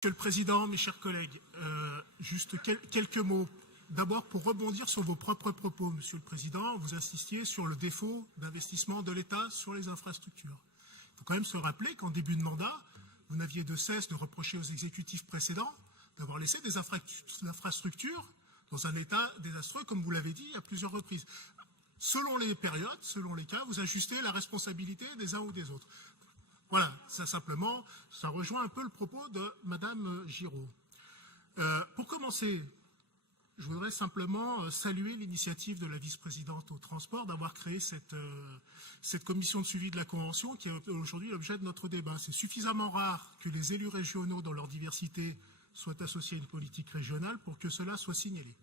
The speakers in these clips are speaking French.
Monsieur le Président, mes chers collègues, juste quelques mots. D'abord, pour rebondir sur vos propres propos, Monsieur le Président, vous insistiez sur le défaut d'investissement de l'État sur les infrastructures. Il faut quand même se rappeler qu'en début de mandat, vous n'aviez de cesse de reprocher aux exécutifs précédents d'avoir laissé des infrastructures dans un état désastreux, comme vous l'avez dit à plusieurs reprises. Selon les périodes, selon les cas, vous ajustez la responsabilité des uns ou des autres. Voilà, ça simplement, ça rejoint un peu le propos de Madame Giraud. Pour commencer, je voudrais simplement saluer l'initiative de la vice-présidente au transport d'avoir créé cette commission de suivi de la Convention qui est aujourd'hui l'objet de notre débat. C'est suffisamment rare que les élus régionaux, dans leur diversité, soient associés à une politique régionale pour que cela soit signalé.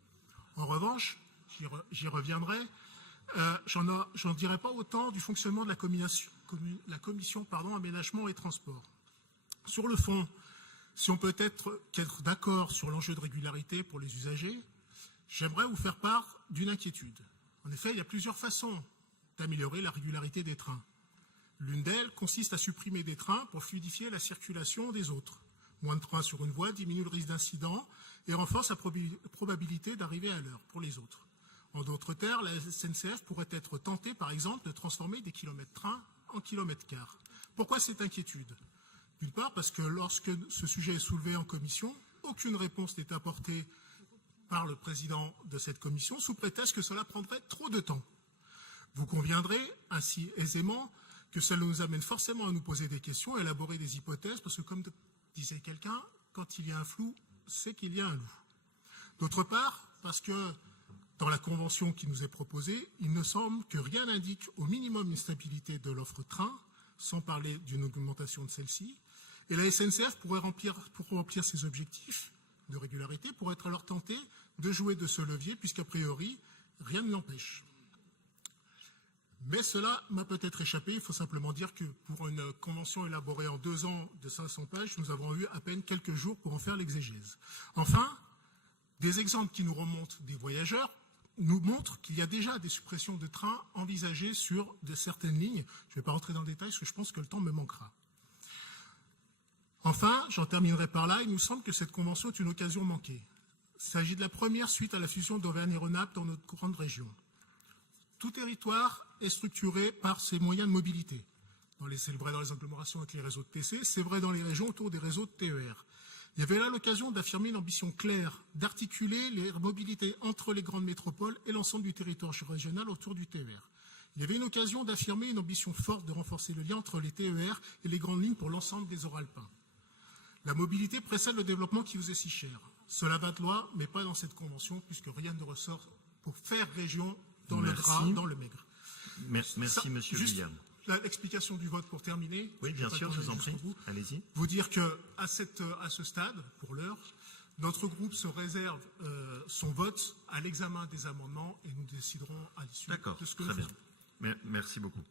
En revanche, j'y reviendrai, j'en dirai pas autant du fonctionnement de la commission aménagement et transport. Sur le fond, si on peut être d'accord sur l'enjeu de régularité pour les usagers, j'aimerais vous faire part d'une inquiétude. En effet, il y a plusieurs façons d'améliorer la régularité des trains. L'une d'elles consiste à supprimer des trains pour fluidifier la circulation des autres. Moins de trains sur une voie diminue le risque d'incident et renforce la probabilité d'arriver à l'heure pour les autres. En d'autres termes, la SNCF pourrait être tentée, par exemple, de transformer des kilomètres-trains en kilomètres-cars. Pourquoi cette inquiétude? D'une part, parce que lorsque ce sujet est soulevé en commission, aucune réponse n'est apportée par le président de cette commission, sous prétexte que cela prendrait trop de temps. Vous conviendrez ainsi aisément que cela nous amène forcément à nous poser des questions, à élaborer des hypothèses, parce que comme disait quelqu'un, quand il y a un flou, c'est qu'il y a un loup. D'autre part, parce que dans la convention qui nous est proposée, il me semble que rien n'indique au minimum une stabilité de l'offre train, sans parler d'une augmentation de celle-ci, et la SNCF pour remplir ses objectifs de régularité, pourrait être alors tentée de jouer de ce levier, puisqu'a priori, rien ne l'empêche. Mais cela m'a peut-être échappé. Il faut simplement dire que pour une convention élaborée en 2 ans de 500 pages, nous avons eu à peine quelques jours pour en faire l'exégèse. Enfin, des exemples qui nous remontent des voyageurs nous montrent qu'il y a déjà des suppressions de trains envisagées sur de certaines lignes. Je ne vais pas rentrer dans le détail parce que je pense que le temps me manquera. Enfin, j'en terminerai par là, il nous semble que cette convention est une occasion manquée. Il s'agit de la première suite à la fusion d'Auvergne-et-Rhône-Alpes dans notre grande région. Tout territoire est structuré par ses moyens de mobilité. C'est vrai dans les agglomérations avec les réseaux de TC, c'est vrai dans les régions autour des réseaux de TER. Il y avait là l'occasion d'affirmer une ambition claire, d'articuler les mobilités entre les grandes métropoles et l'ensemble du territoire régional autour du TER. Il y avait une occasion d'affirmer une ambition forte de renforcer le lien entre les TER et les grandes lignes pour l'ensemble des Oralpins. La mobilité précède le développement qui vous est si cher. Cela va de loi, mais pas dans cette convention, puisque rien ne ressort pour faire région dans le gras, dans le maigre. Merci, Monsieur William. L'explication du vote pour terminer. Oui, bien sûr, je vous en prie. Allez-y. Vous dire qu'à ce stade, pour l'heure, notre groupe se réserve son vote à l'examen des amendements et nous déciderons à l'issue de ce que nous faisons. Très bien. Merci beaucoup.